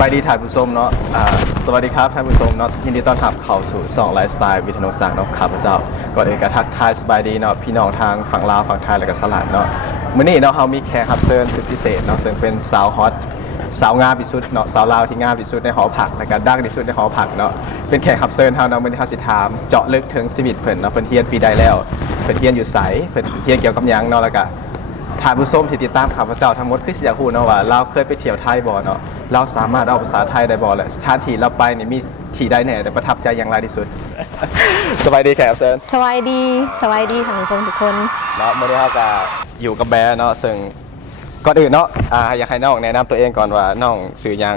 บายดีท่านผู้ชมเนาะอ่าสวัสดีครับท่านผู้ชมเนาะยินดีต้อนรับเข้าสู่สองไลฟ์สไตล์วิทยานุสังเนาะข้าพเจ้าก่อนอื่นก็ทักทายสบายดีเนาะพี่น้องทางฝั่งลาวฝั่งไทยและก็สลัดเนาะมื้อนี้เนาะเฮามีแขกรับเชิญสุดพิเศษเนาะซึ่งเป็นสาวฮอตสาวงามที่สุดเนาะสาวลาวที่งามที่สุดในหอพักและก็ดังที่สุดในหอพักเนาะเป็นแขกรับเชิญเฮาเนาะมื้อนี้เฮาสิถามเจาะลึกถึงชีวิตเพิ่นเนาะเพิ่นเรียนปีใดแล้วเพิ่นเรียนอยู่ไสเพิ่นเรียนเกี่ยวกับหยังเนาะแล้วก็ทานผู้ชมที่ติดตามข้าพเจ้าทั้งหมดคือสิอยากรู้เนาะว่าเราเคยไปเที่ยวไทยบ่เนาะ เราสามารถเอาภาษาไทยได้บ่และสถานที่เราไปนี่มีที่ใดแหน่แต่ประทับใจอย่างไรที่สุด สบายดีแขกรับเชิญสวัสดีสวัสดีท่านผู้ชมทุกคนเนาะมื้อนี้เราก็อยู่กับแบร์เนาะซึ่งก่อนอื่นเนาะอ่าอยากให้น้องแนะนำตัวเองก่อนว่าน้องสื่อหยัง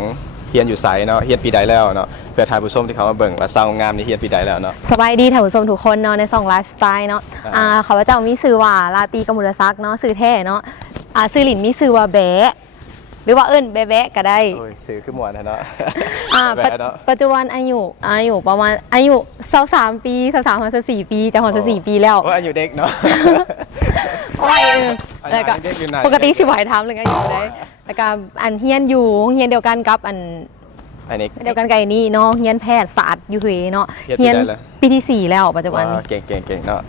เฮียนอยู่ไสเนาะเฮียนปีใดแล้วเนาะเพื่อทานผู้ชมที่เขามาเบิ่งว่าสาวงามนี่เฮียนปีใดแล้วเนาะสวัสดีท่านผู้ชมทุกคนเนาะในสองไลฟ์สไตล์เนาะอ่า อ่าข้าพเจ้ามีชื่อว่าลาตรีกมุลซักเนาะชื่อแท้เนาะอ่าชื่อหลินมีชื่อว่าแบะ หรือว่าเอิ้นแบะแบะก็ได้ โอ้ยสื่อคือหมวนนะเนาะอ่าแบปัจร์เนาะ ปัจจุบันอายุอายุประมาณอายุ23ปี23ถึง24ปีจะหอน24ปีแล้วโอ้ยอายุเด็กเนาะ โอ้ยเออแล้วก็อายุเด็กอยู่ไหน ปกติสิไหวทำเลยไงอยู่ได้แล้วก็อันเฮียนอยู่เฮียนเดียวกันกับอันอันนี้ เดียวกันกับไอ้นี่เนาะเฮียนแพทยศาสตร์อยู่เฮเนาะเฮียนปีใดแล้ว ปีที่สี่แล้วปัจจุบันนี้ว้าวเก่งเก่งเก่งเนาะ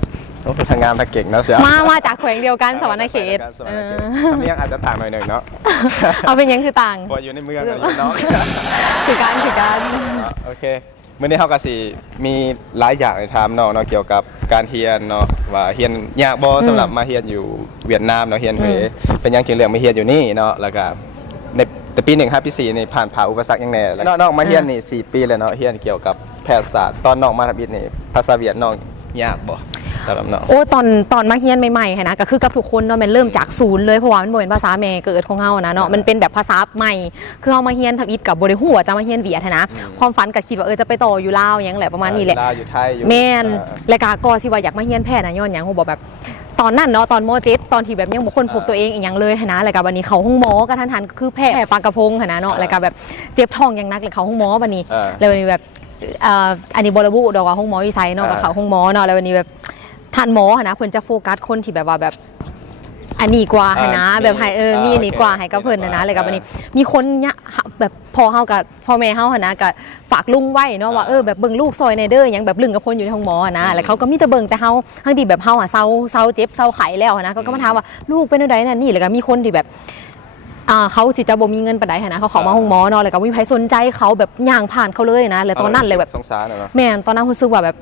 โอ้ยทางงานทางเก่งเนาะเสียมามาจากแขวงเดียวกันสวรรณเขตสวรเอรณเขอตสำเนียงอาจจะต่างหน่อยหนึ่งเนาะเอาเป็นหยังคือต่างเพราะอยู่ในเมืองกับอยู่เนาะคือการคือการโอเคมื้อนี้เฮาก็สิมีหลายอย่างในถามเนาะเนาะเกี่ยวกับการเรียนเนาะว่าเรียนยากบ่สำหรับมาเรียนอยู่เวียดนามเนาะเรียนเฮเป็นหยังจึงเลือกมาเรียนอยู่นี่เนาะแล้วก็ในแต่ปี1 5ปี4นี่ผ่านผ่าอุปสรรคหยังแน่แล้วเนาะน้องมาเรียนนี่สี่ปีแล้วเนาะเรียนเกี่ยวกับแพทยศาสตร์ตอนน้องมาทำอิฐนี่ภาษาเวียดน้องยากบ่ สำหรับน้อง โอ้ตอนตอนมาเฮียนใหม่ๆค่ะนะก็คือกับทุกคนเนาะมันเริ่มจากศูนย์เลยเพราะว่ามันบ่เป็นภาษาแม่เกิดของเฮานะเนาะมันเป็นแบบภาษาใหม่คือเฮามาเฮียนทับอิฐกับบ่ได้ฮู้ว่าจะมาเฮียนเวียดหั้นนะความฝันก็คิดว่าเออจะไปต่ออยู่ลาวหยังแหละประมาณนี้แหละลาวอยู่ไทยอยู่แม่นอ่า และกาก็สิว่าอยากมาเฮียนแพทย์นะย้อนหยังฮู้บอกแบบ ตอนนั้นเนาะตอนมเจ็ดตอนที่แบบยังบ่คนพบตัวเองอีกอย่างเลยหั้นนะแล้วก็วันนี้เขาห้องหมอกระทันหันคือแพทย์ปากกระพงหั้นนะเนาะแล้วก็แบบเจ็บท้องอย่างหนักเลยเขาห้องหมอวันนี้ อ่า แล้ววันนี้แบบเอ่ออันนี้บระบุดอกว่าห้องหมอวิไซเนาะกับอ่าเขาห้องหมอเนาะแล้ววันนี้แบบ ท่านหมอหั้นนะเพิ่นจะโฟกัสคนที่แบบว่าแบบอันนี้กว่าหั้นนะอ่าแบบให้เอออ่ามีมีอันนี้กว่าโอเคให้กับเพิ่นนะนะอ่าเลยกับวันนี้ มีคนเนี่ยแบบพอเฮากับพ่อแม่เฮาหั้นนะก็ฝากลุงไว้เนาะว่าอ่าเออแบบเบิ่งลูกซอยในเด้อหยังแบบลึงกับคนอยู่ในห้องหมอหั้นนะแล้วเขาก็มีแต่เบิ่งแต่เฮาทั้งที่แบบเฮาอะเซาเซาเจ็บเซาไข้แล้วหั้นนะเขาก็มาถามว่าลูกเป็นจังไดนั่นนี่แล้วก็มีคนที่แบบอ่าเขาสิจะบ่มีเงินปานใดหั้นนะเขาเข้ามาห้องหมอเนาะแล้วก็บ่มีใครสนใจเขาแบบย่างผ่านเขาเลยนะแล้วตอนนั้นเลยแบบ สงสารอะเนาะแม่นตอนนั้นรู้สึกว่าแบบ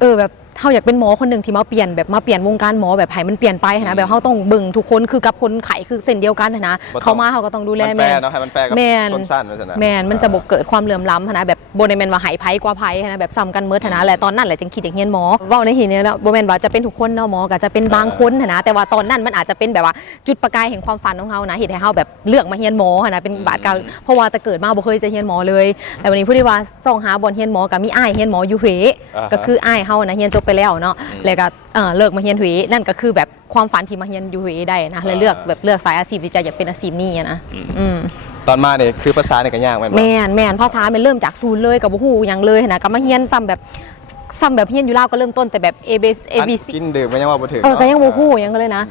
เออแบบ เฮาอยากเป็นหมอคนหนึ่งที่มาเปลี่ยนแบบมาเปลี่ยนวงการหมอแบบให้มันเปลี่ยนไปหั้นนะแบบเฮาต้องเบิ่งทุกคนคือกับคนไข้คือเส้นเดียวกันหั้นนะบ่ต้องเขามาเขาก็ต้องดูแลมันแฟแม่ร์เนาะให้มันแฟร์กับแม่นคนสั้นว่าซั่นนะแม่นมันจะบกเกิดความเหลื่อมล้ำหั้นนะแบบบ่ได้แม่นว่าหายไผกว่าไผหั้นนะแบบซ้ำกันเมิดหั้นนะแหละตอนนั้นแหละจึงคิดอย่างเฮียนหมอเว้าในทีนี้แล้วบ่แม่นว่าจะเป็นทุกคนเนาะหมอก็จะเป็นบางคนหั้นนะแต่ว่าตอนนั้นมันอาจจะเป็นแบบว่าจุดประกายแห่งความฝันของเฮานะเฮ็ดให้เฮาแบบเลือกมาเฮียนหมอหั้นนะเป็นบาดเก่าเพราะว่าแต่เกิดมาบ่เคยจะเฮียนหมอเลยแต่วันนี้ผู้ที่ว่าส่องหาบ่อนเฮียนหมอก็มีอ้ายเฮียนหมออยู่เฮอ่าฮะก็คืออ้ายเฮานะเฮียนจบไปแล้วเนาะแล้วก็เอ่อเลิกมาเฮียนเฮนั่นก็คือแบบความฝันที่มาเฮียนอยู่เฮได้นะเลยเลือกแบบเลือกสายอาชีพที่จะอยากเป็นอาชีพนี้อะนะอืมตอนมาเนี่ยคือภาษาเนี่ยก็ยากแม่นบ่แม่นแม่นภาษามันเริ่มจากศูนย์เลยกับบ่ฮู้หยังเลยหั้นนะก็มาเฮียนซ้ำแบบซ้ำแบบเฮียนอยู่ลาวก็เริ่มต้นแต่แบบ A B A อัน B C กินดื่มก็ยังว่าบ่ถึงเออก็นาะยังบ่ฮู้หยังเลยนะ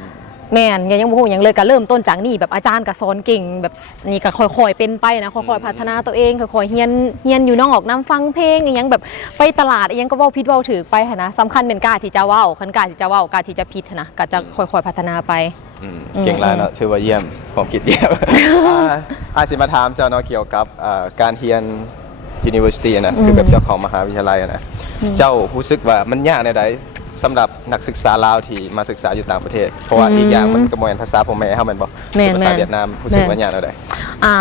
แม่นยังยังบ่ฮู้หยังเลยก็เริ่มต้นจากนี่แบบอาจารย์ก็สอนเก่ง แบบนี่ก็ค่อยๆเป็นไปนะค่อยๆพัฒนาตัวเองค่อยๆเฮียนเฮียนอยู่นอกนํฟังเพลงอีหยังแบบไปตลาดอีหยังก็เว้าผิดเว้าถูกไปหั้นนะสำคัญเป็นกล้าที่จะเว้าคันกล้าที่จะเว้ากล้าที่จะผิดหั้นนะก็จะค่อยๆพัฒนาไป อืมเก่งหลายเนาะถือว่าเยี่ยมผมคิดเยี่ยมอ่าอาสิมาถามเจ้าเนาะเกี่ยวกับอ่าการเรียน university อะนะคือแบบเจ้าของมหาวิทยาลัยอะนะเจ้ารู้สึกว่ามันยากในใด สำหรับนักศึกษาลาวที่มาศึกษาอยู่ต่างประเทศ เพราะว่าอีกอย่างมันก็บ่แม่นภาษาพ่อแม่เฮาแม่นบ่แม่นคือภาษาแม่นเวียดนามรู้สึกว่ายากในใด อ่า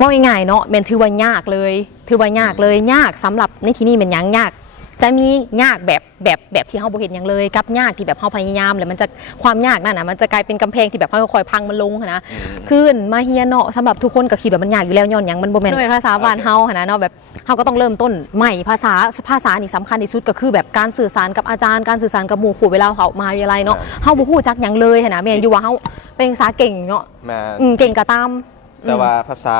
ว่าง่ายๆเนาะเป็นถือว่ายากเลย ถือว่ายากเลยยากสำหรับในที่นี้เป็นหยังยาก จะมียากแบบแบบแบบที่เฮาบ่เห็นหยังเลยกับยากที่แบบเฮาพยายามแล้วมันจะความยากนั่นน่ะมันจะกลายเป็นกำแพงที่แบบเฮาค่อยๆพังมันลงหั้นนะคือมาเฮียนเนาะสำหรับทุกคนก็คิดว่ามันยากอยู่แล้วย้อนหยังมันบ่แม่นด้วยภาษาบ้านเฮาหั้นนะเนาะแบบเฮาก็ต้องเริ่มต้นใหม่ภาษาภาษานี่สำคัญที่สุดก็คือแบบการสื่อสารกับอาจารย์การสื่อสารกับหมู่คู่เวลาเขามหาวิทยาลัยเนาะเฮาบ่ฮู้จักหยังเลยหั้นนะแม่นอยู่ว่าเฮาเป็นภาษาเก่งเนาะแม่อืมเก่งก็ตาม แต่ว่าภาษา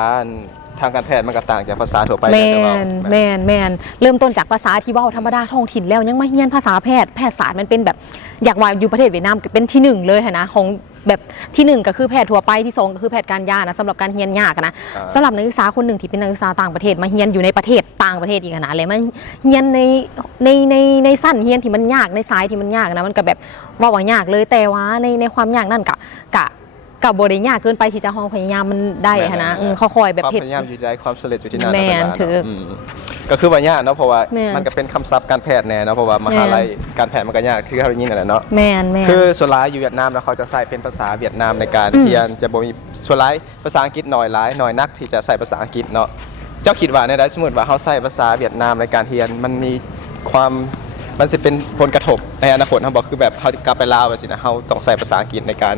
ทางการแพทย์มันก็ต่างจากภาษาทั่วไปแมแต่ว่านแมนแมนเริ่มต้นจากภาษาที่เว่าธรรมดาท้องถิ่นแล้วยังมาเฮียนภาษาแพทย์แพทยศาสตร์มันเป็นแบบอยากว่าอยู่ประเทศเวียดนามก็เป็นที่หนึ่งเลยค่ะนะของแบบที่หนึ่งก็คือแพทย์ทั่วไปที่สองก็คือแพทย์การยานะสำหรับการเฮียนยากอะนะอ่าสำหรับนักศึกษาคนหนึ่งที่เป็นนักศึกษาต่างประเทศมาเฮียนอยู่ในประเทศต่างประเทศอีกอะนะเลยมันเฮียนในในในในสั้นเฮียนที่มันยากในสายที่มันยากนะมันก็แบบว่าว่ายากเลยแต่ว่าในในความยากนั่นกะกะ กับบริยากเกินไปที่จะห้องพยายามมันได้ค่ะนะอืมค่อยๆแบบความเห็ด พยายามอยู่ได้ความสำเร็จอยู่ที่นั่นแม่นธรรมดาถือเนาะอืมก็คือว่ายากเนาะเพราะว่าแม่นมันก็เป็นคำศัพท์การแพทย์แน่เนาะเพราะว่ามหาลัยการแพทย์มันก็ยากคือเขาอย่างนี้นั่นแหละเนาะ แมนแมน คือส่วนร้ายอยู่เวียดนามแล้วเขาจะใส่เป็นภาษาเวียดนามในการอืม เรียนจะบ่มีส่วนร้ายภาษาอังกฤษหน่อยร้ายหน่อยนักที่จะใส่ภาษาอังกฤษเนาะเจ้าคิดว่าในได้สมมติว่าเขาใส่ภาษาเวียดนามในการเรียนมันมีความมันจะเป็นผลกระทบในอนาคตเขาบอกคือแบบเขาจะกลับไปลาวไปสินะเขาต้องใส่ภาษาอังกฤษในการ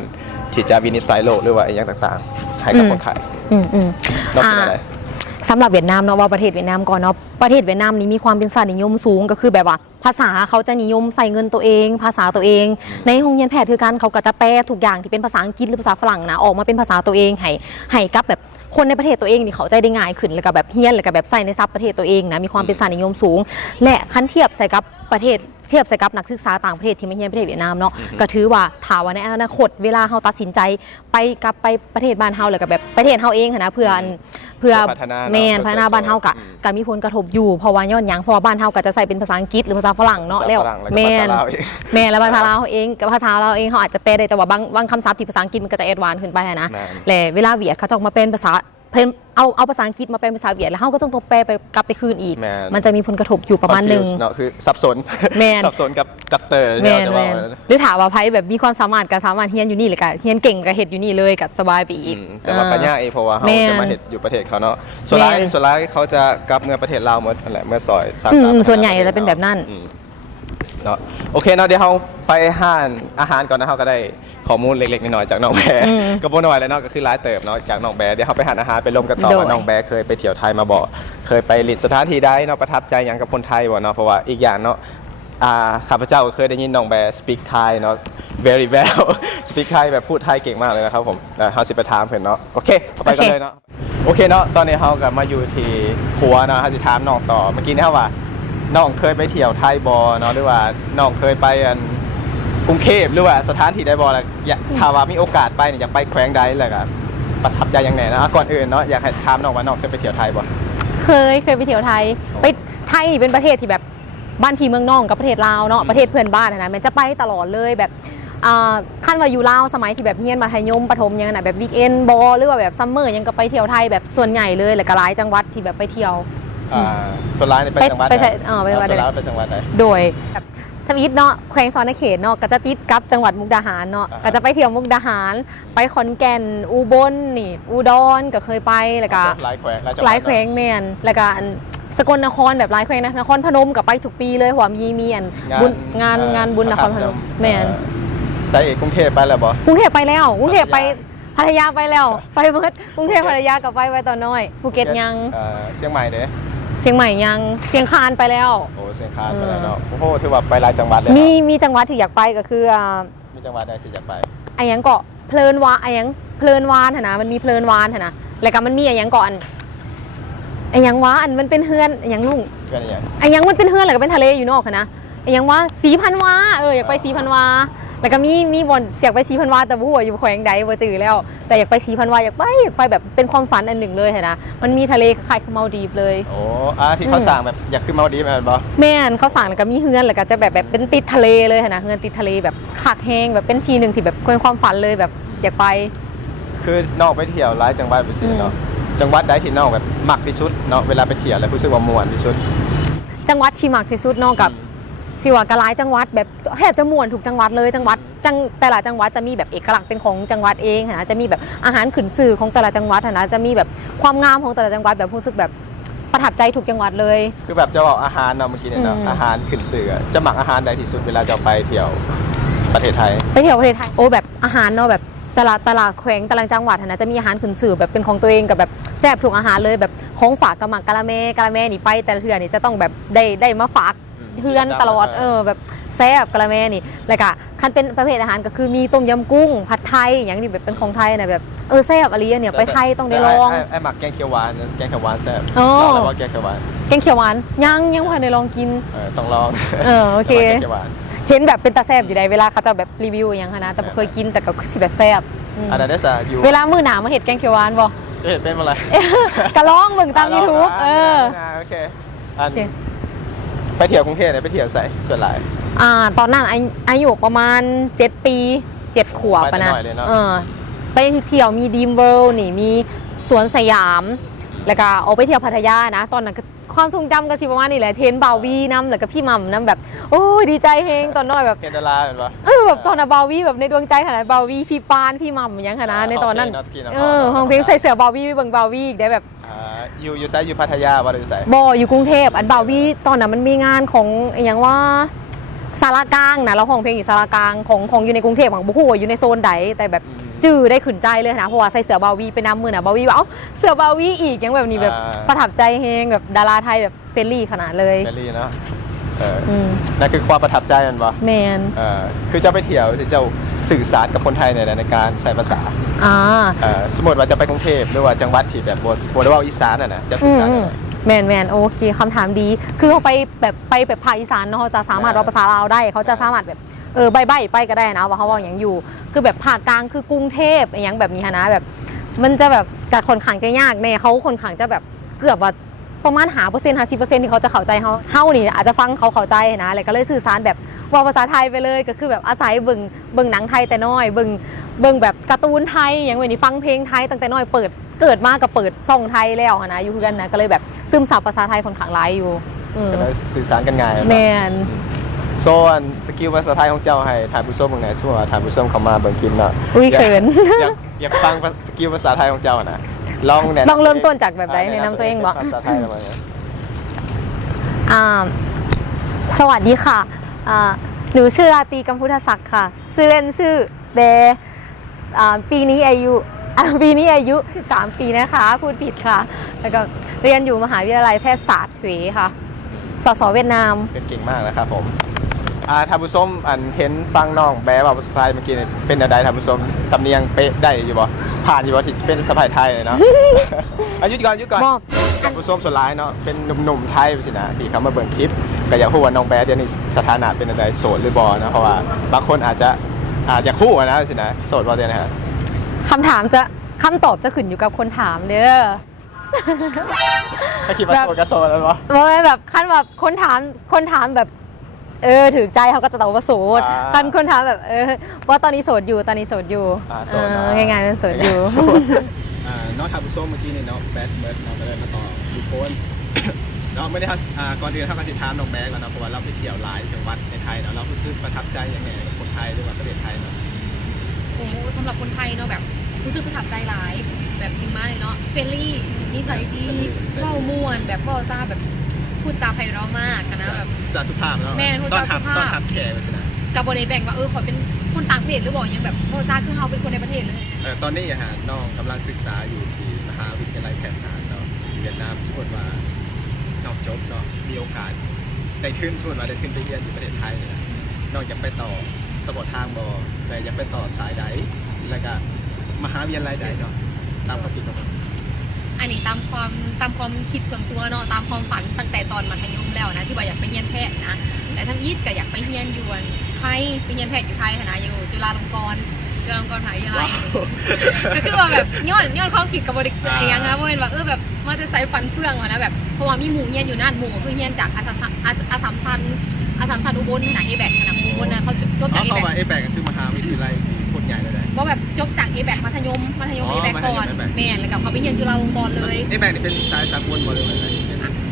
ที่จะวินิจฉัยโรคหรือว่าอะไรอย่างต่างๆ ให้กับอืมคนไข้อืมอืมนอกจากอะไร สำหรับเวียดนามเนาะว่าประเทศเวียดนามก่อนเนาะประเทศเวียดนามนี้มีความเป็นสานิยมสูงก็คือแบบว่า ภาษาเขาจะนิยมใส่เงินตัวเอง ภาษาตัวเอง ในโรงเรียนแพทย์คือกันเขาก็จะแปลทุกอย่างที่เป็นภาษาอังกฤษหรือภาษาฝรั่งนะออกมาเป็นภาษาตัวเองให้ให้กับแบบคนในประเทศตัวเองนี่เขาใจได้ง่ายขึ้นแล้วก็แบบเฮียนแล้วก็แบบใส่ในซับประเทศตัวเองนะมีความเป็นสานิยมสูง และคันเทียบใส่กับประเทศ เทียบใส่กับนักศึกษาต่างประเทศที่มาเฮียนประเทศเวียดนามเนาะก็ถือว่าถาว่าในอนาคตเวลาเราตัดสินใจไปกลับไปประเทศบ้านเฮาหรือกับแบบประเทศเฮาเองหั้นนะเพื่ออันเพื่อเพื่อพัฒนาเนอะแมนพัฒนาบ้านเฮากะอืมก็มีผลกระทบอยู่เพราะว่าย้อนหยังเพราะว่าบ้านเฮาก็จะใส่เป็นภาษาอังกฤษหรือภาษาฝรั่งเนาะภาษาแล้วฝรั่งแล้วก็แมภานษาลาวเองแมนแล้วภาษาลาวเองกับภาษาเราวเองเขาอาจจะแปลได้แต่ว่าบางบางคำศัพท์ที่ภาษาอังกฤษมันก็จะแอดวานซ์ขึ้นไปอะนะแม่นและเวลาเวียดเขาจะออกมาเป็นภาษา เพิ่นเอาเอาภาษาอังกฤษมาเป็นภาษาเวียดแล้วเฮาก็ต้องต้องแปลไปกลับไปคืนอีก แม่น มันจะมีผลกระทบอยู่ประมาณหนึ่ง Confused เนาะคือสับสนแม่น สับสนกับดักเตอร์แมเนี่ยนจะแมว่านหรือถามว่าไพ่แบบมีความสามารถก็สามารถเฮียนอยู่นี่เลยก็เฮียนเก่งก็เฮ็ดอยู่นี่เลยก็สบายไปอีกอืมแต่ว่าปัญญาเองเพราะว่าเขาแม่นจะมาเห็ดอยู่ประเทศเขาเนาะส่วนร้ายแม่นส่วนร้ายเขาจะกลับเมื่อประเทศลาวหมดนั่นแหละเมื่อซอยสาอืมขาอืมส่วนใหญ่จะเป็นแบบนั้น อืม เนาะโอเคเนาะเดี๋ยวเราไปห้านอาหารก่อนนะเขาก็ได้ข้อมูลเล็กๆน้อยๆจากน้องแบร์อืมก็บ่น้อยแล้วเนาะก็คือร้ายเติบเนาะจากน้องแบร์เดี๋ยวเขาไปหาอาหารไปลมกันต่อโดย ว่าน้องแบร์เคยไปเที่ยวไทยมาบ่เคยไปลิดสถานที่ใดเนาะประทับใจอย่างกับคนไทยบ่เนาะเพราะว่าอีกอย่างเนาะอ่าข้าพเจ้าก็เคยได้ยินน้องแบร์ speak Thai เนาะ very well speak Thai แบบพูดไทยเก่งมากเลยนะครับผมแล้วเฮาสิไปถามเพิ่นเนาะโอเคเอาไปกันโอเคเลยเนาะ โอเคเนาะ ตอนนี้เฮาก็มาอยู่ที่ครัวเนาะเฮาสิถามน้องต่อ เมื่อกี้นี่เฮาว่า น้องเคยไปเที่ยวไทยบ่เนาะหรือว่าน้องเคยไปอันกรุงเทพหรือว่าสถานที่ใดบ่แล้วอยากถ้าว่ามีโอกาสไปเนี่ยอยากไปแขวงใดแล้วก็ประทับใจอย่างไหนนะก่อนอื่นเนาะอยากให้ถามน้องว่าน้องเคยไปเที่ยวไทยบ่เคยเคยไปเที่ยวไทย ไปไทยนี่เป็นประเทศที่แบบบ้านพี่เมืองน้องกับประเทศลาวเนาะประเทศเพื่อนบ้านอะนะมันจะไปตลอดเลยแบบอ่าขั้นว่าอยู่ลาวสมัยที่แบบเฮียนมัธยมประถมยังนะแบบวีคเอนบอหรือว่าแบบซัมเมอร์ยังก็ไปเที่ยวไทยแบบส่วนใหญ่เลยแล้วก็หลายจังหวัดที่แบบไปเที่ยวอ่า ส่วนร้ายนี่ไปไปจังหวัดไปหนเอ่อไปจังหวัดส่วนร้ายไปจังหวัดไหนโดยแบบทวิตเนาะแขวงซอนเขตเนาะก็จะติดกับจังหวัดมุกดาหารเนาะอ่าฮะก็จะไปเที่ยวมุกดาหาร ไปขอนแก่นอุบลนี่อุดรก็เคยไปแล้วก็หลายแขวงหลายจังหวัดหลายแขวงแมนแล้วก็อันสกลนครแบบหลายแขวงนะนครพนมกับไปทุกปีเลยหัวมีมีอันบุญงานงานบุญนครพนมแมนใส่เอกกรุงเทพไปแล้วบ่กรุงเทพไปแล้วกรุงเทพไปพัพัทยาไปแล้ว ไปเบิดกรุงเทพพัทยากับไปไว้ตอนน้อยภูเก็ตยังเอ่อเชียงใหม่เด้ เชียงใหม่ยังเชียงคานไปแล้ว โอ้เชียงคานไปแล้วเนาะโอ้โหถือว่าไปหลายจังหวัดเลยเนาะมีมีจังหวัดที่อยากไปก็คืออ่ามีจังหวัดใดที่อยากไปไอ้หยังเกาะเพลินวานไอ้หยังเพลินวานหนนะมันมีเพลินวานหนนะแล้วก็มันมีไอ้หยังเกาะอันไอ้หยังวะอันมันเป็นเฮือนไอ้หยังลุงเพื่อนอย่างไอ้หยังมันเป็นเฮือนแล้วก็เป็นทะเลอยู่นอกหั้นนะไอ้หยังวะสีพันวาเอออยากไปสีพันวา แล้วก็มีมีบอนอยากไปสีพันวาแต่บ่ฮู้ว่าอยู่แขวงใดบ่จือแล้ว แต่อยากไปสีพันวาอยากไปอยากไปแบบเป็นความฝันอันหนึ่งเลยหั้นนะมันมีทะเลคล้ายๆกับมาลดีฟเลย โอ้อาที่เขาอืมสั่งแบบอยากขึ้นมาดีฟแบบบ่แม่นเขาสั่งแล้วก็มีเฮือนแล้วก็จะแบบแบบเป็นติดทะเลเลยหั้นนะเฮือนติดทะเลแบบคักแฮงแบบเป็นทีหนึ่งที่แบบเป็นความฝันเลยแบบอยากไป คือนอกไปเที่ยวหลายจังหวัดไปสิเนาะจังหวัดใดที่นอกแบบมักที่สุดเนาะเวลาไปเที่ยวแล้วรู้สึกว่าม่วนที่สุด จังหวัดที่มักที่สุดเนอกกับ สิว่ากะหลายจังหวัดแบบแทบจะม่วนถูกจังหวัดเลยจังหวัดจังแต่ละจังหวัดจะมีแบบเอกลักษณ์เป็นของจังหวัดเองหั้นนะจะมีแบบอาหารขืนสื่อของแต่ละจังหวัดหั้นนะจะมีแบบความงามของแต่ละจังหวัดแบบรู้สึกแบบประทับใจถูกจังหวัดเลย คือแบบจะบอกอาหารเนาะเมื่อกี้เนี่ยเนาะอืมอาหารขึ้นเสือจะหมักอาหารใดที่สุดเวลาจะไปเที่ยวประเทศไทย ไปเที่ยวประเทศไทยโอ้แบบอาหารเนาะแบบแต่ละแต่ละแขวงแต่ละจังหวัดหั้นนะจะมีอาหารขืนสื่อแบบเป็นของตัวเองกับแบบแซ่บถูกอาหารเลยแบบของฝากกะหมักกะละเมกะละเมนี่ไปแต่ละเทื่อนี่จะต้องแบบได้ได้มาฝากอืม เพื่อนตลอดเออแบบแซ่บกะละแมนี่แล้วก็คันเป็นประเภทอาหารก็คือมีต้มยำกุ้ง ผัดไทยอย่างนี้แบบเป็นของไทยนะแบบเออแซ่บอะไรเนี่ยไปไทยต้องได้ลองไไไอ้หมักแกงเขียวหวานแกงเขียวหวานแซ่บอ๋อลองแล้วว่าแกงเขียวหวานแกงเขียวหวานยังยังผ่านในลองกินเออต้องลองเออโอเคแกงเขียวหวานเห็นแบบเป็นตาแซ่บอยู่ในเวลาเขาจะแบบรีวิวอย่างนั้นนะแต่บ่เคยกินแต่ก็สิแบบแซ่บอืมอันนั้นได้สะอยู่เวลามื้อหนามาเห็ดแกงเขียวหวานบ่เอ๊ะเป็นอะไรกะลองเบิ่งตาม YouTube เออโอเคอันโอเค ไปเที่ยวกรุงเทพเนี่ยไปเที่ยวใส่ส่วนหลาย อ่า ตอนนั้นอายุอายุประมาณ 7 ปี 7 ขวบไปอะแต่นะน้อยเลยเนอะ เออไปเที่ยวมีดีมเวิลด์นี่มีสวนสยาม แล้วก็ออกไปเที่ยวพัทยานะ ตอนนั้นก็ความทรงจำก็สิประมาณนี้แหละเทนบาวีนำแล้วก็พี่หมัมนำแบบ โอ้ยดีใจเฮงตอนน้อยแบบ เห็นดาราเห็นปะ เออแบบตอนน่ะบาวีแบบในดวงใจขนาดบาวีพี่ปานพี่หมัมยังขนาดในตอนนั้นห้องเพลงเนอะพี่น้องเออห้องเพลงใส่เสื้อบาวีไปเบิ่งบาวีอีกได้แบบ อ่าอยู่อยู่ไซอยู่พัทยาว่าอยู่ไซบออยู่กรุงเทพอันบาวีตอนนั้นมันมีงานของอหย่างว่าสารากลางนะเราห้องเพลงอยู่สารากลางของของอยู่ในกรุงเทพของบุหัวาอยู่ในโซนใดแต่แบบจื้อได้ขืนใจเลยนะเพราะว่าใส่เสื้อบาวีไปนำมือนะบาวีว่าเอ้าเสื้อบาวีอีกยังแบบนี้แบบประทับใจเฮงแบบดาราไทยแบบเฟรนลี่ขนาดเลย เบลลี่เนาะ เอออืมนั่นคือความประทับใจมันปะแมนเออคือจะไปเที่ยวที่จะสื่อสารกับคนไทยเนี่ยในการใช้ภาษาอ่าเออสมมติว่าจะไปกรุงเทพหรือว่าจังหวัดที่แบบบัวบัวได้ว่าอีสานอะนะจะอืสื่อมสารอืยัมงไงแมนแมนโอเคคำถามดี คือเขาไปแบบไปแบบภาคอีสานเนาะเขาจะสามารถอ่าว่าภาษาลาวได้ เขาจะสามารถแบบเออใบใบไปก็ได้นะว่าเขาว่าอย่างอยู่ คือแบบภาคกลางคือกรุงเทพอย่างแบบนี้ฮะนะแบบ มันจะแบบการคนขังจะยากเนี่ยเขาคนขังจะแบบเกือบว่า ประมาณหาเปอร์เซ็นต์ห้าสิบเปอร์เซ็นต์ที่เขาจะเข้าใจเขาเฮานี่อาจจะฟังเขาเข้าใจนะอะไรก็เลยสื่อสารแบบว่าภาษาไทยไปเลยก็คือแบบอาศัยเบิ่งเบิ่งหนังไทยแต่น้อยเบิ่งเบิ่งแบบการ์ตูนไทยอย่างเว้นนี่ฟังเพลงไทยตั้งแต่น้อยเปิดเกิดมาก็เปิดซ่องไทยแล้วอะนะอยู่คือกันนะก็เลยแบบซึมซับภาษาไทยคนขังหลายอยู่อืมก็เลยสื่อสารกันง่ายแมนโซนสกิลภาษาไทยของเจ้าให้ทานผู้ชมเมืองไหนช่วงทานผู้ชมเขามาเบิ่งคลิปเนาะอุ้ยเขินอยากอยากฟังสกิลภาษาไทยของเจ้านะ ลองแนะนำลองเริ่มต้นจากแบบไหนแนะนำตัวเองบ่ภาษาไทยประมาณนี้อ่าสวัสดีค่ะอ่าหนูชื่อราตรีกัมพุทธศักดิ์ค่ะ ชื่อเล่นชื่อเบร์อ่าปีนี้อายุอ่าปีนี้อายุ 13 ปีนะคะ พูดผิดค่ะ แล้วก็เรียนอยู่มหาวิทยาลัยแพทยศาสตร์หวีค่ะ สสเวียดนาม เป็นเก่งมากนะครับผม อ่าทานผู้ชมอันเห็นฟังน้องแบ๊ว่าภาษาไทยเมื่อกี้เนี่ยเป็นอะไรทานผู้ชมสำเนียงเป๊ะได้อยู่บ่ผ่านอยู่บ่ที่เป็นสะพายไทยเลยเนาะ อายุก่อนอายุก่อนบอก ท่านผู้ชมส่วนร้ายเนาะเป็นหนุ่มๆไทยไปสินะที่เขามาเบิ่งคลิปก็อยากรู้ว่าน้องแบ๊เดี๋ยวนี้สถานะเป็นอะไรโสดหรือบ่นะเพราะว่าบางคนอาจจะอาจจะคู่อะนะสินะโสดบ่เดี๋ยวนะฮะคำถามจะคำตอบจะขึ้นอยู่กับคนถามเด้อ ถ้าคิดว่าโสดก็โสดแล้วบ่เพราะว่าแบบขั้นแบบคนถามคนถามแบบ เออถือใจเขาก็จะตอบว่าโสดอ่าขั้นคนถามแบบเออว่าตอนนี้โสดอยู่ตอนนี้โสดอยู่อ่าโสเอดเนอะอง่ายๆมันโสดอยู่ อ่าน้องทำส้มเมื่อกี้นี่เนาะแบทเบิร์ดน้องก็เลยมาต่อยูโคนเนาะไม่ได้ทักอ่าก่อนอื่นถ้ากันสิถามน้องแบงก่อนเนาะเพราะว่าเราไปเที่ยวหลายจังหวัดในไทยเนาะเรารู้สึกประทับใจยังไงกับคนไทยหรือว่าประเทศไทยเนาะโอ้โหสำหรับคนไทยเนาะแบบรู้สึกประทับใจหลาย แบบจริงมากเลยเนาะเฟรนลี่นิสัยดีเล่าม่วนแบบก็จ้าแบบ พูดจาไพเราะมากอะนะแบบจะสุภาพเนาะแม่นพูดต้อจานสุทับภาพ ต้อนทับแขกไปสินะกับบริแบ่งว่าเออขอเป็นคนต่างประเทศหรือบอกยังแบบโอ้จ้าคือเฮาเป็นคนในประเทศเลย เอ่อตอนนี้อะฮะน้องกำลังศึกษาอยู่ที่มหาวิทยาลัยแพทยศาสตร์เนาะที่เวียดนามสมมติว่าน้องจบเนาะมีโอกาสได้ทุนสมมติว่าได้ทุนไปเรียนอยู่ประเทศไทยเนี่ยนะน้องอยากไปต่อสปอร์ตทางบอแต่อยากไปต่อสายใดแล้วก็มหาวิทยาลัยใดเนาะตามความคิดของผม อันนี้ตามความตามความคิดส่วนตัวเนาะตามความฝันตั้งแต่ตอนมัธยมแล้วนะที่ว่าอยากไปเรียนแพทย์นะแต่ทั้งยีดก็อยากไปเรียนอยู่ไทยไปเรียนแพทย์อยู่ไทยนะอยู่จุฬาลงกรณ์จุฬาลงกรณ์มหาวิทยาลัยก็คือว่าแบบย้อนย้อนความคิดกับบริอะไรอย่างนะเพราะเป็นว่าเออแบบมันจะใส่ฟันเฟืองมานะแบบเพราะว่ามีหมูเฮียนอยู่นั่นหมูคือเฮียนจากอาสาสอาอาสามซันอาสามซันอุบลขนาดเอแบกขนาดอุบลนะเขาจบจบอ๋จาอกเอเข้าแบกมาเอแบกคือมหาวิทยาลัยที่โคตรใหญ่เลยนะว่าแบบจบจากเอแบกมัธยม มัธยมอ๋อเอแบกก่อน มัธยม A-back แม่นแล้วก็เขาไปเฮียนจุฬาลงกรณ์เลยเอแบกนี่เป็นสายสากลหมดเลยไหม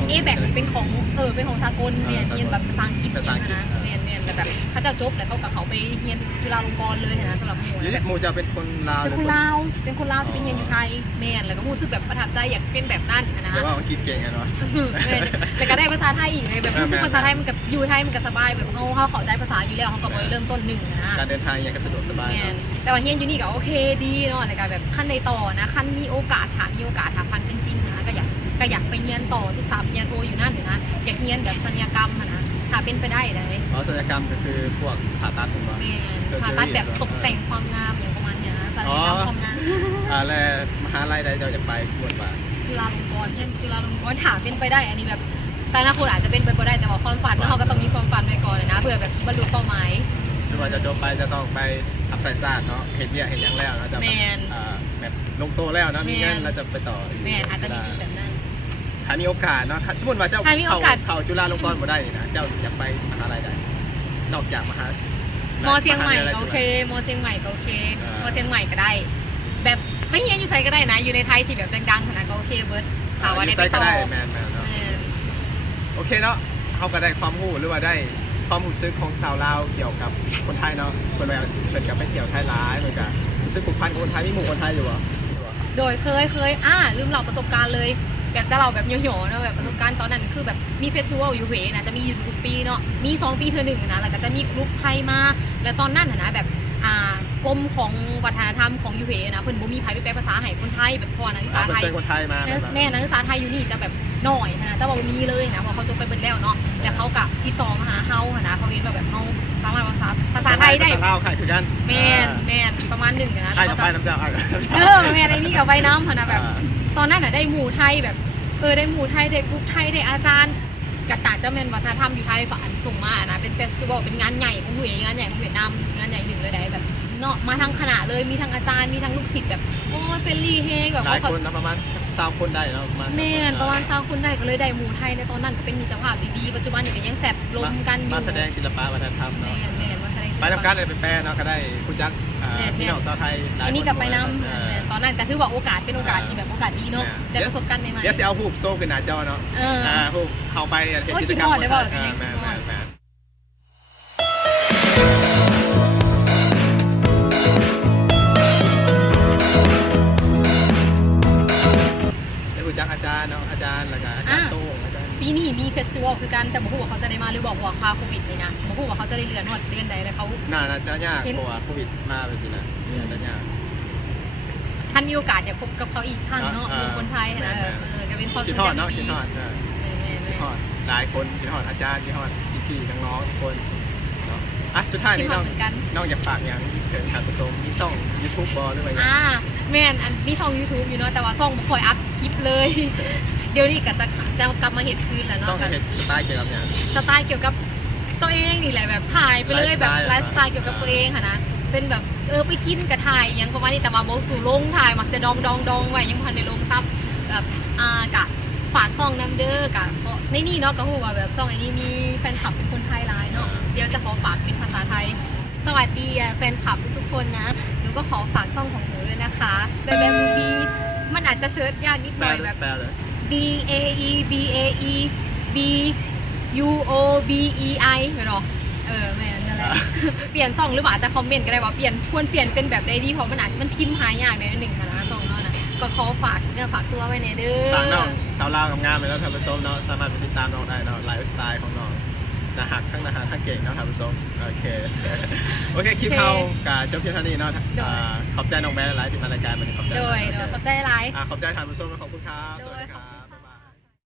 เอแบกเป็นของเออเป็นของสากลเนี่ยเฮียนแบบภาษาอังกฤษภาษาอังกฤษนะเรียนเรียนแต่แบบเขาจะจบแล้วเขากับเขาไปเฮียนจุฬาลงกรณ์เลยนะสำหรับหมูนะแบบหมูจะเป็นคนลาวเป็นคนลาวเป็นคนลาวที่ไปเรียนอยู่ไทยแม่นแล้วก็รู้สึกแบบประทับใจอยากเป็นแบบนั้นอะนะแต่ว่าอังกฤษเก่งอะเนาะแม่นแล้วก็ได้ภาษาไทยอีกเลยแบบรู้สึกภาษาไทยมันกับอยู่ไทยมันก็สบายแบบเขาเขาเข้าใจภาษาอยู่แล้วเขาก็บ่ได้เริ่มต้นหนึ่งอะนะการเดินทางยังก็สะดวกสบายแม่นเนาะแต่ว่าเฮียนอยู่นี่ก็โอเคดีเนาะแล้วก็แบบขั้นในต่อนะขั้นมีโอกาสถามมีโอกาสถามพันเป็นจริงนะก็อยาก ก็อยากไปเรียนต่อศึกษาปริญญาโทอยู่นั่นอยู่นะอยากเรียนแบบสัญญกรรมอะนะถ้าเป็นไปได้เลย อ๋อศัลยกรรมก็คือพวกผ่าตัดถูกไหมแม่นผ่าตัดแบบตกแต่งความงามอย่างประมาณเนี้ยศัลยกรรมอ๋อความงาม อ่าแล้วมหาลัยใดเราจะไปสมมติว่าจุฬาลงกรณ์เช่นจุฬาลงกรณ์ถามเป็นไปได้อันนี้แบบแต่ละคนอาจจะเป็นไปบ่ได้แต่ว่าความฝันเขาก็ต้องมีความฝันไว้ก่อนเลยนะเพื่อแบบบรรลุเป้าหมายสมมติว่าจะจบไปจะต้องไปอัพไซด์ศาสตร์เนาะเห็นเนี่ยเห็นยังแล้วเนาะจะแบบแม่นอ่าแบบลงโตแล้วเนาะมีเงินแม่นเราจะไปต่ออีกแม่นอาจจะมีสิ่งแบบนั้น ถ้ามีโอกาสเนาะสมมติว่าเจ้าถ้ามีโอกาส เข้เข้าจุฬาลงกรณ์บ่ได้นี่นะเจ้าอยากไปมหาลัยใดนอกจากมหา มอเชียงใหม่าลัก็โอเค มอเชียงใหม่ก็โอเค อ่าม มอเชียงใหม่ก็ได้ แบบไม่เฮียนอยู่ไทยก็ได้นะ อยู่ในไทยที่แบบดังๆขนาดก็โอเคเบิร์ดถามว่าได้ไปยู่ซก็ต่อได้แมนแมนเนาะแม่นโอเคเนาะเขาก็ได้ความรู้หรือว่าได้ความรู้สึกของชาวลาวเกี่ยวกับคนไทยเนาะคนเราเป็นกับไปเที่ยวไทยร้ายเหมือนกันรู้สึกผูกพันกับคนไทยมีหมู่คนไทยอยู่เหรออยู่เหรอโดยเคยเคยอ่าลืมเล่าประสบการณ์เลย แบบจะเล่าแบบโยๆเนาะแบบประสบการณ์ตอนนั้นคือแบบมีเฟสติวัลอยู่เหวนะจะมีอยู่ทุกปีเนาะมีสองปีเธอหนึ่งนะแล้วก็จะมีกลุ่มไทยมา แล้วตอนนั้นนะนะแบบอ่ากรมของวัฒนธรรมของยูเหวนะเพิ่นบ่มีไผไปแปลภาษาให้คนไทยแบบพอนักศึกษาเป็นไทยเชิญคนไทยมาแบบว่าแม่นักศึกษาไทยอยู่นี่จะแบบหน่อยนะแต่ว่าบ่มีเลยนะเพราะเขาจบไปเบิดแล้วเนาะแล้วเขากับติดต่อมาหาเฮาหั้นนะเขาเห็นว่าแบบเฮาสามารถภาษาภาษาไทยได้ภาษาลาวใครคือกันแม่นแม่นประมาณหนึ่งนะไอ้แล้วกับก็ไปน้ำเจ้าไอ้กับน้ำเอเจ้าอแม่ไอ้นี่กับใบน้ำหั้นนะแบบอ่า ตอนนั้นน่ะได้หมู่ไทยแบบเออได้หมู่ไทยได้กรุ๊ปไทยได้อาจารย์กระตาเจ้าแม่นวัฒนธรรมอยู่ไทยฝันส่งมาอะนะเป็นเฟสติวัลเป็นงานใหญ่ของหน่วยงานใหญ่ของเวียดนามงานใหญ่หนึ่งเลยได้แบบเนาะมาทั้งคณะเลยมีทั้งอาจารย์มีทั้งลูกศิษย์แบบโอ้ยเฟรนลี่เฮงแบบหลายเขาคนนะประมาณสามคนได้เนาะประมาณแม่นประมาณสามคนได้ก็เลยได้หมู่ไทยในตอนนั้นก็เป็นมิตรภาพดีๆปัจจุบันนี่ก็ยังแซดลมกันอยู่มาแสดงศิลปะวัฒนธรรมแม่เนาะนแม่นมาแสดงไปทำการอะไรไปแปลเนาะก็ได้คุณจักอ่า แม่นพี่น้องชาวไทยหลายอันนี้คกับไปน้เออำตอนนั้นก็ถือว่าโอกาสเป็นโอกาสที่แบบโอกาสดีเนาะแม่นได้ประสบการณ์ใหม่ๆเดี๋ยวสิเอาหูปโซ่ขึ้นหน้าจอเนาะเออ อ่าหูปเข้าไปเห็นโอ้ยกิจกรรมคิดฮอดได้บ่หรือไงอ่าแม่นแนี้มีเฟสติวัลคือกันแต่บอกว่าเขาจะได้มาหรือบอกว่าคาโควิดนี่นะบอกว่าเขาจะได้เลื่อนหอดเดือนใดแล้วเขา น่าน่าจะยากเห็นเพราะว่าโควิดมาไปสินะอืม น่าจะยาก ท่านมีโอกาสอยากพบกับเขาอีกครั้งเนาะอ่า เมืองคนไทยนะแม่นเออก็เป็นความคิดทรงทอดเนาะจำคิดีดทอดเออๆแม่ๆคิดทอดหลายคนคิดทอดอาจารย์คิดทอดพี่ๆน้องๆทุกคนเนาะอะสุดท้ายๆคิดนี่ฮอน้ดองเหมือนกัน น้องอยากฝากอย่างเกิดการผสมมีช่องยูทูบบอลหรือว่าอย่างอ่าแม่นอันมีช่อง YouTube อยู่เนาะแต่ว่าช่องบ่ค่อยอัพคลิปเลยเดี๋ยวนี้ก็จะจะกลับมาเห็นคืนแล้วช่องเนาะเห็ดสไตล์เกี่ยวกับอย่างสไตล์เกี่ยวกับตัวเองนี่แหละแบบถ่ายไปเลยไลฟ์สแบไตบล์ไลฟ์สไตล์ เกี่ยวกับตัวเองค่ะนะเป็นแบบเออไปกินกับถ่ายหยังประมาณนี้แต่ว่าโบสู่ลงถ่ายมักจะดองดองดองไว้ยังพันในลงซับแบบอ่ากะฝากซองน้ำเด้อกะเพราะในนี่เนาะก็ฮู้ว่าแบบซองอันนี้มีแฟนคลับเป็นคนไทยหลายเนาะเดี๋ยวจะขอฝากเป็นภาษาไทย สวัสดีอะแฟนคลับทุกๆคนนะ หนูก็ขอฝากซองของหนูด้วยนะคะแบบแบบมูบีมันอาจจะเชิร์ชยากนิดแปหลน่อยเลแบยบแปลเลย B A E B A E B U O B E I เหรอเออแม่นั่นแหละเปลี่ยนซองหรือเปล่าอาจจะคอมเมนต์ก็ได้ว่าเปลี่ยนควรเปลี่ยนเป็นแบบใดดีเพราะมันอาจมันทิมหายากในหนึ่งนะซองเนาะนะก็ขอฝากเนื้อฝากตัวไว้ในเด้อฝากน้องสาวลาวกับงานไปแล้วท่านผู้ชมเนาะสามารถไปติดตามน้องได้เนาะไลฟ์สไตล์ของน้องนะฮักทั้งนะฮักทั้งเก่งเนาะท่านผู้ชมโอเคโอเคคลิปเขากับเจ้าเพียงเท่านี้เนาะอ่าขอบใจน้องแม่หลายที่มารายการวันนี้ขอบใจโดยโดยขอบใจหลายอ่าขอบใจท่านผู้ชมและขอบคุณครับโดสวัสยดีขคอบรัคุณบ